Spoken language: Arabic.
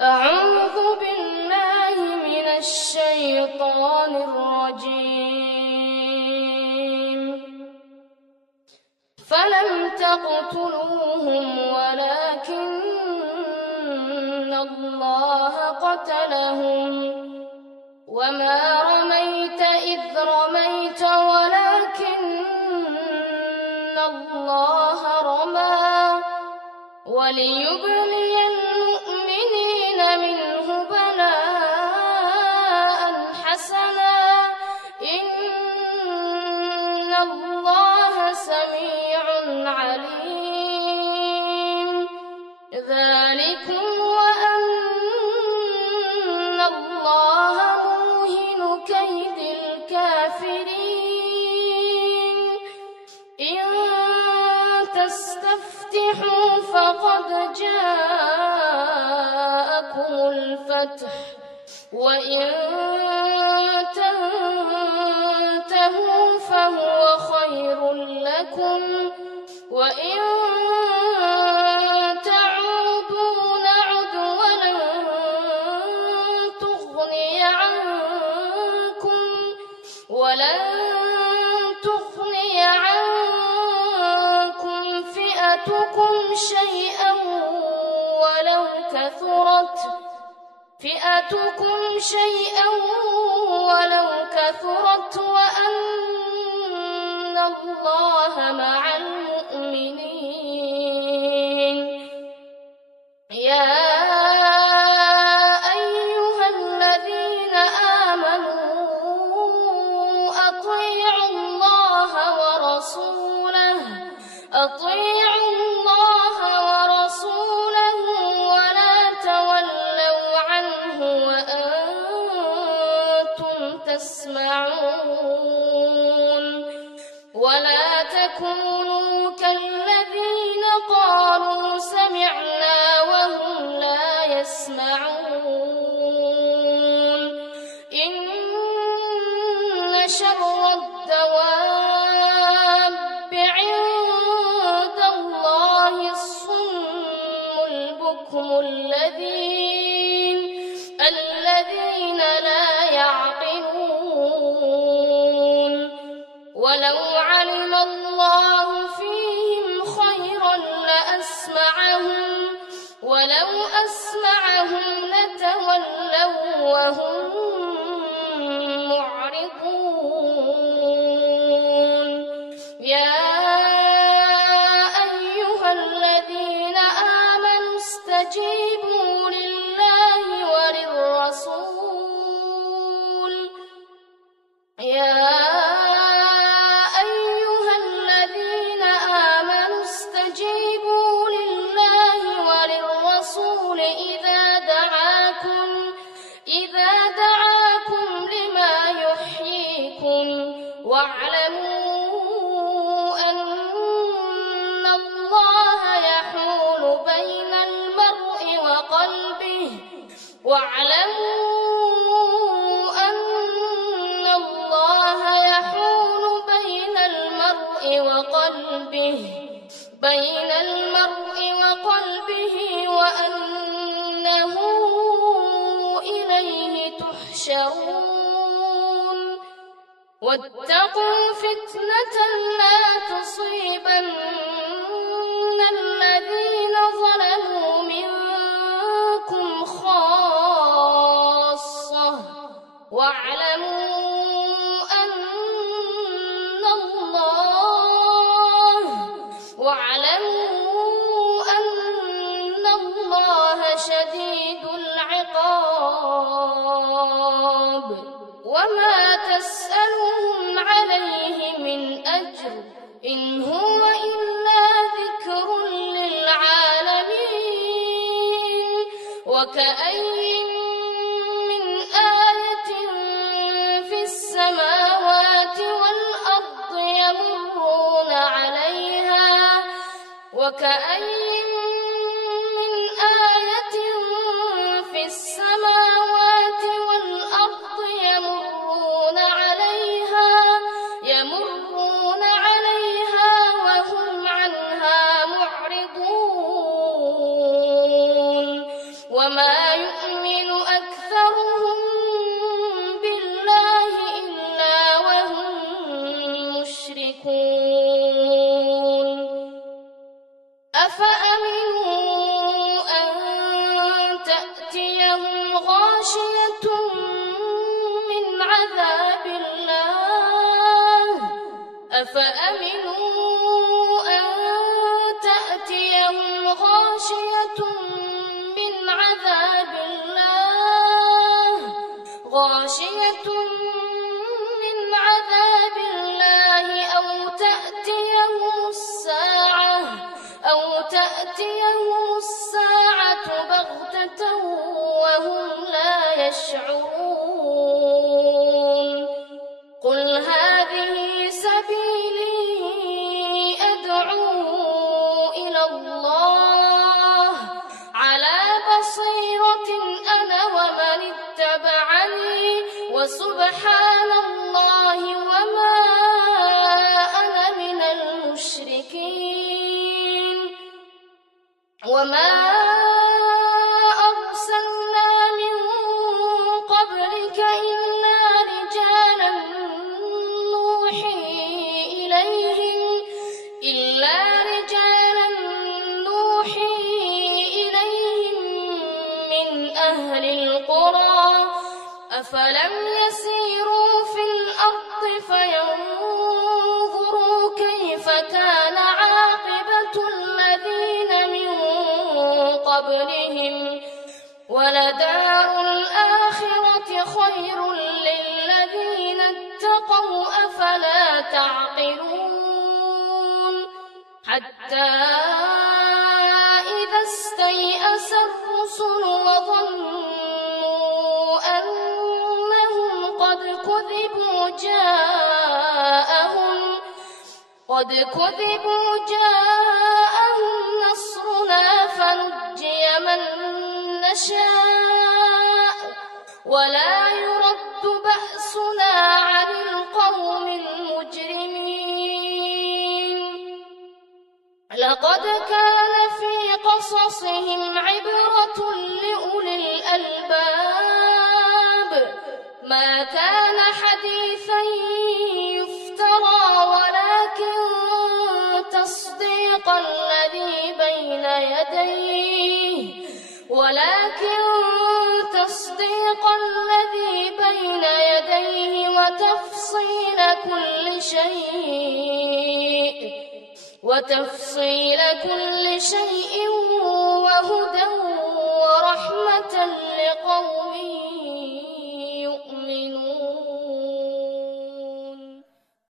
أعوذ بالله من الشيطان الرجيم. فلم تقتلوهم ولكن الله قتلهم وما رميت إذ رميت ولكن الله رمى وليبلي المؤمنين منه بلاء حسنا إن الله سميع عليم. ذلكم وأن الله موهن كيد الكافرين. إن تستفتحوا فقد جاءكم الفتح وإن تنتهوا فهو خير لكم وإن تعودوا نعد ولن تغني عنكم فئتكم شيئا ولو كثرت وأن الله مع المؤمنين. يا أيها الذين آمنوا أطيعوا الله ورسوله ولا تولوا عنه وأنتم تسمعون. ولا تكونوا كالذين قالوا سمعنا وهم لا يسمعون. إن شر الدواب عند الله الصم البكم الذين لا يعقلون. ولو علم الله فيهم خيرا ولو أسمعهم لتولوا وهم معرضون. يا أيها الذين آمنوا استجيبوا لله وللرسول. إذا دعاكم لما يحييكم واعلموا أن الله يحول بين المرء وقلبه وأنه إليه تحشرون. واتقوا فتنة لا تصيبن الذين ظلموا منكم خاصة واعلموا أن الله شديد العقاب. وما تسألهم عليه من أجر إن هو إلا ذكر للعالمين. وكأين من آية في السماوات والأرض يمرون عليها وهم عنها معرضون. وما يؤمن أكثرهم بالله إلا وهم مشركون أفأمنوا أن تأتيهم غاشية من عذاب الله أو تأتيهم الساعة بغتة وهم لا يشعرون قل هذه سبيلي أدعو إلى الله على بصيرة أنا ومن اتبعني وسبحان الله وما أنا من المشركين وما أرسلنا من قبلك إلا رجالا نوحي إليهم من أهل القرى أفلم يسيروا في الأرض فينظروا كيف كان عاقبة الذين من قبلهم ولدار الآخرة خير للذين اتقوا أفلا تعقلون حتى إذا استيأس الرسل وظنوا أنهم قد كذبوا جاءهم نصرنا فنجي من نشاء ولا يرد بأسنا عن القوم المجرمين لقد كان في قصصهم عبرة لأولي الألباب ما كان حديثا يفترى ولكن تصديق الذي بين يديه وتفصيل كل شيء وهدى ورحمة